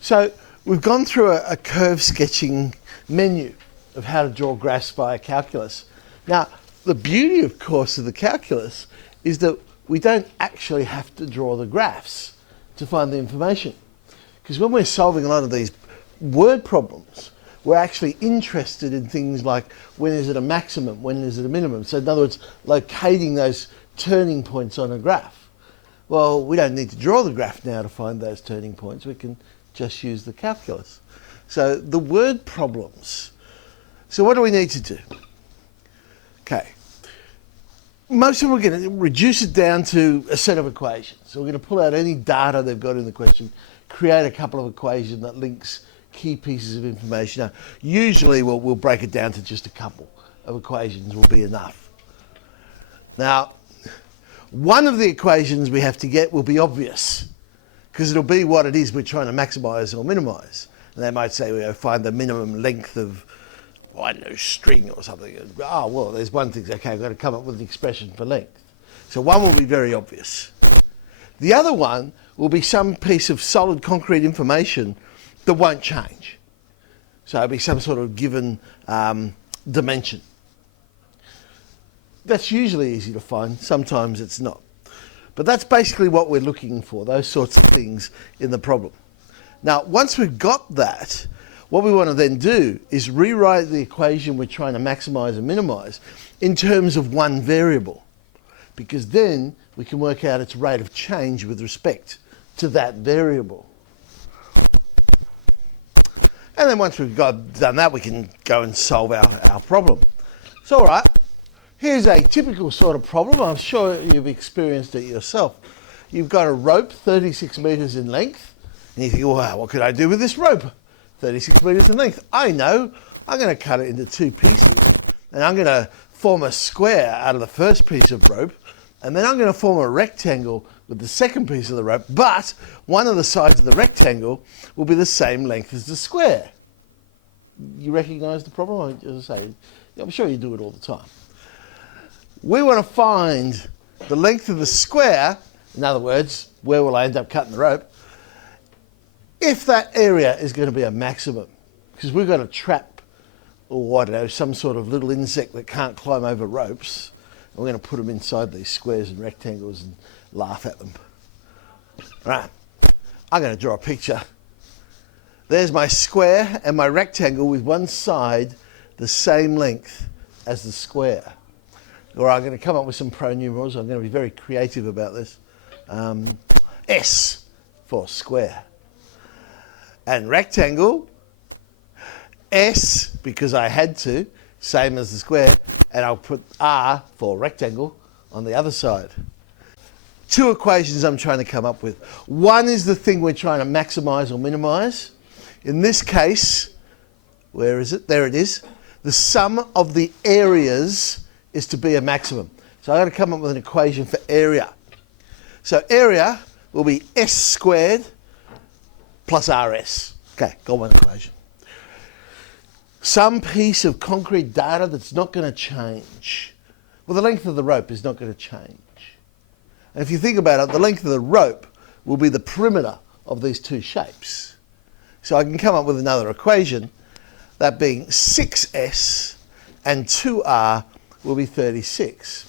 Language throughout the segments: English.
So we've gone through a curve sketching menu of how to draw graphs via calculus. Now, the beauty, of course, of the calculus is that we don't actually have to draw the graphs to find the information. Because when we're solving a lot of these word problems, we're actually interested in things like when is it a maximum, when is it a minimum. So in other words, locating those turning points on a graph. Well, we don't need to draw the graph now to find those turning points. We can just use the calculus. So the word problems. So what do we need to do? Okay. Most of them are going to reduce it down to a set of equations. So we're going to pull out any data they've got in the question, create a couple of equations that links key pieces of information. Now, usually we'll break it down to just a couple of equations will be enough. Now, one of the equations we have to get will be obvious because it'll be what it is we're trying to maximize or minimize. And they might say, we find the minimum length of, I don't know, string or something. Oh, well, there's one thing, okay, I've got to come up with an expression for length. So one will be very obvious. The other one will be some piece of solid concrete information that won't change. So it'll be some sort of given dimension. That's usually easy to find, sometimes it's not. But that's basically what we're looking for, those sorts of things in the problem. Now, once we've got that, what we want to then do is rewrite the equation we're trying to maximize and minimize in terms of one variable, because then we can work out its rate of change with respect to that variable. And then once we've done that, we can go and solve our problem. So, all right, here's a typical sort of problem. I'm sure you've experienced it yourself. You've got a rope 36 meters in length, and you think, well, what could I do with this rope? 36 meters in length. I know, I'm going to cut it into two pieces, and I'm going to form a square out of the first piece of rope, and then I'm going to form a rectangle with the second piece of the rope, but one of the sides of the rectangle will be the same length as the square. You recognize the problem? As I say, I'm sure you do it all the time. We want to find the length of the square, in other words, where will I end up cutting the rope, if that area is going to be a maximum. Because we've got a trap, or I don't know, some sort of little insect that can't climb over ropes, and we're going to put them inside these squares and rectangles and laugh at them. Right, I'm going to draw a picture. There's my square and my rectangle with one side the same length as the square. Or I'm going to come up with some pronumerals. I'm going to be very creative about this. S for square. And rectangle, S because I had to, same as the square, and I'll put R for rectangle on the other side. Two equations I'm trying to come up with. One is the thing we're trying to maximize or minimize. In this case, where is it? There it is. The sum of the areas is to be a maximum. So I've got to come up with an equation for area. So area will be S squared plus RS. Okay, got one equation. Some piece of concrete data that's not going to change. Well, the length of the rope is not going to change. And if you think about it, the length of the rope will be the perimeter of these two shapes. So I can come up with another equation, that being 6S and 2R will be 36.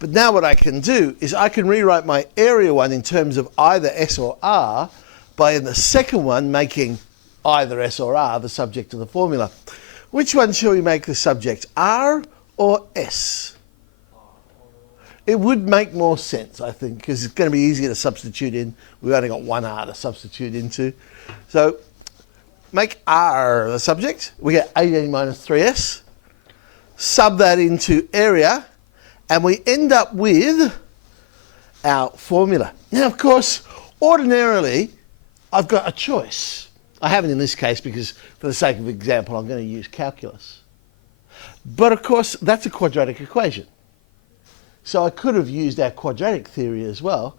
But now what I can do is I can rewrite my area one in terms of either S or R by in the second one making either S or R the subject of the formula. Which one shall we make the subject, R or S? It would make more sense, I think, because it's going to be easier to substitute in. We've only got one R to substitute into. So make R the subject. We get 18 minus 3S. Sub that into area, and we end up with our formula. Now, of course, ordinarily, I've got a choice. I haven't in this case because, for the sake of example, I'm going to use calculus. But, of course, that's a quadratic equation. So I could have used our quadratic theory as well.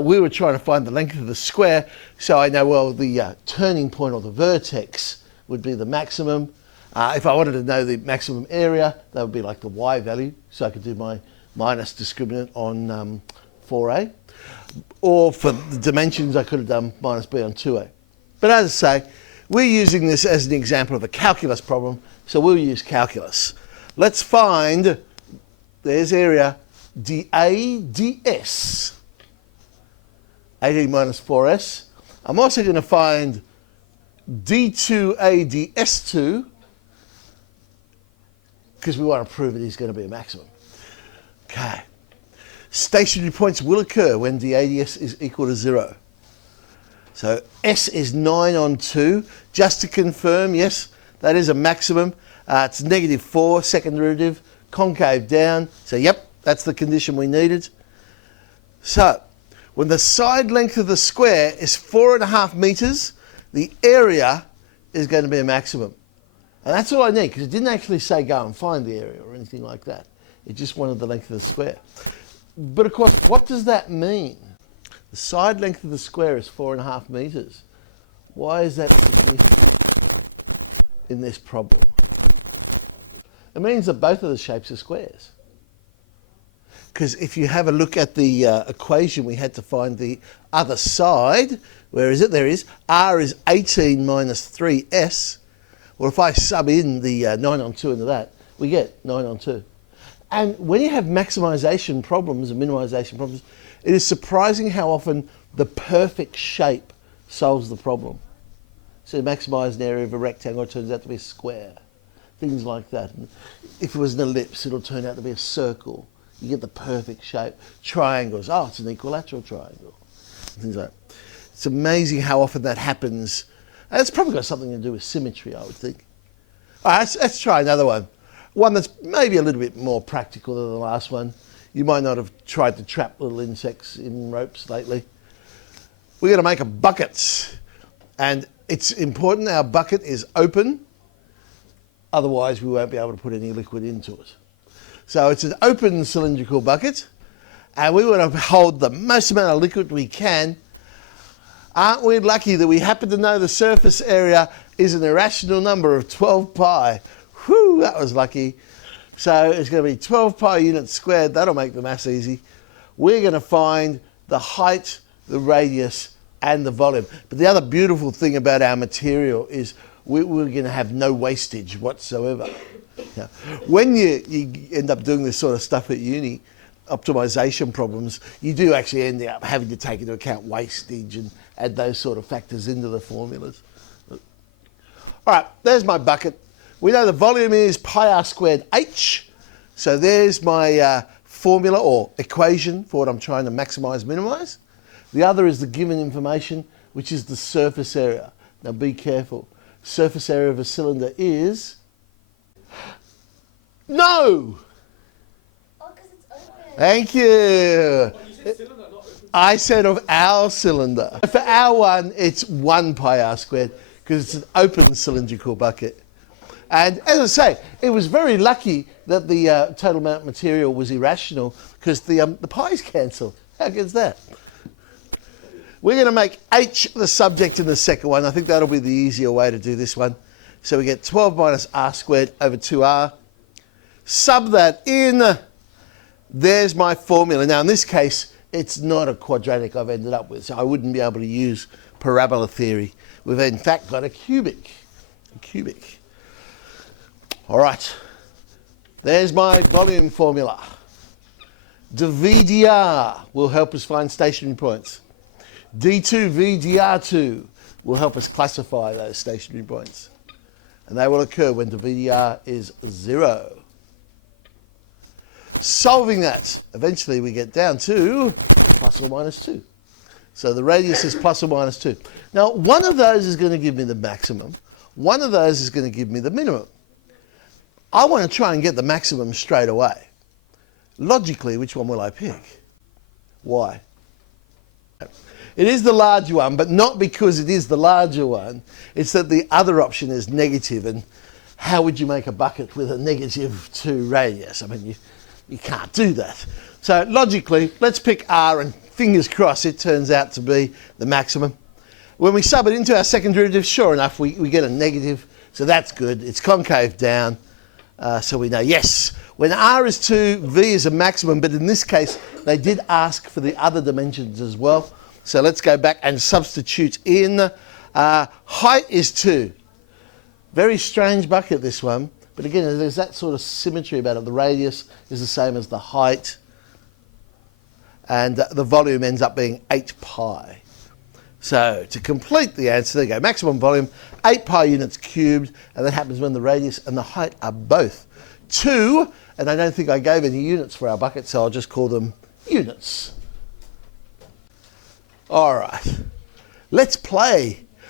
We were trying to find the length of the square, so I know, well, the turning point or the vertex would be the maximum. If I wanted to know the maximum area, that would be like the y value, so I could do my minus discriminant on 4a. Or for the dimensions, I could have done minus b on 2a. But as I say, we're using this as an example of a calculus problem, so we'll use calculus. Let's find, there's area dA ds, 18 minus 4s. I'm also going to find d2a ds2, because we want to prove it is going to be a maximum. Okay. Stationary points will occur when dAds is equal to 0. So S is 9 on 2. Just to confirm, yes, that is a maximum. It's negative 4, second derivative, concave down. So yep, that's the condition we needed. So when the side length of the square is 4.5 meters, the area is going to be a maximum. And that's all I need, because it didn't actually say go and find the area or anything like that. It just wanted the length of the square. But of course, what does that mean? The side length of the square is 4.5 meters. Why is that significant in this problem? It means that both of the shapes are squares. Because if you have a look at the equation, we had to find the other side. Where is it? There it is. R is 18 minus 3s. Well, if I sub in the 9 on 2 into that, we get 9 on 2. And when you have maximization problems and minimization problems, it is surprising how often the perfect shape solves the problem. So you maximize an area of a rectangle, it turns out to be a square. Things like that. And if it was an ellipse, it'll turn out to be a circle. You get the perfect shape. Triangles, oh, it's an equilateral triangle. Things like that. It's amazing how often that happens. And it's probably got something to do with symmetry, I would think. All right, let's try another one. One that's maybe a little bit more practical than the last one. You might not have tried to trap little insects in ropes lately. We're going to make a bucket. And it's important our bucket is open. Otherwise, we won't be able to put any liquid into it. So it's an open cylindrical bucket. And we want to hold the most amount of liquid we can. Aren't we lucky that we happen to know the surface area is an irrational number of 12 pi? Whew, that was lucky. So it's going to be 12 pi units squared. That'll make the maths easy. We're going to find the height, the radius, and the volume. But the other beautiful thing about our material is we're going to have no wastage whatsoever. Now, when you end up doing this sort of stuff at uni, optimization problems, you do actually end up having to take into account wastage and add those sort of factors into the formulas. All right, there's my bucket. We know the volume is pi r squared h. So there's my formula or equation for what I'm trying to maximize, minimize. The other is the given information, which is the surface area. Now be careful. Surface area of a cylinder is... No! Oh, because it's open. Thank you. Well, you said cylinder, not open. I said of our cylinder. For our one, it's 1 pi r squared because it's an open cylindrical bucket. And as I say, it was very lucky that the total amount of material was irrational because the pi's cancel. How good's that? We're going to make h the subject in the second one. I think that'll be the easier way to do this one. So we get 12 minus r squared over 2r. Sub that in. There's my formula. Now, in this case, it's not a quadratic I've ended up with, so I wouldn't be able to use parabola theory. We've in fact got a cubic. A cubic. All right. There's my volume formula. dV dr will help us find stationary points. d2v dr2 will help us classify those stationary points. And they will occur when dV dr is 0. Solving that, eventually we get down to plus or minus 2. So the radius is plus or minus 2. Now, one of those is going to give me the maximum. One of those is going to give me the minimum. I want to try and get the maximum straight away. Logically, which one will I pick? Why? It is the larger one, but not because it is the larger one. It's that the other option is negative, and how would you make a bucket with a negative 2 radius? I mean, you can't do that. So logically, let's pick R, and fingers crossed it turns out to be the maximum. When we sub it into our second derivative, sure enough, we get a negative, so that's good. It's concave down, so we know, yes, when R is 2, V is a maximum, but in this case, they did ask for the other dimensions as well. So let's go back and substitute in Height is 2. Very strange bucket, this one. But again, there's that sort of symmetry about it. The radius is the same as the height. And the volume ends up being 8 pi. So to complete the answer, there you go. Maximum volume, 8 pi units cubed. And that happens when the radius and the height are both 2. And I don't think I gave any units for our bucket, so I'll just call them units. All right. Let's play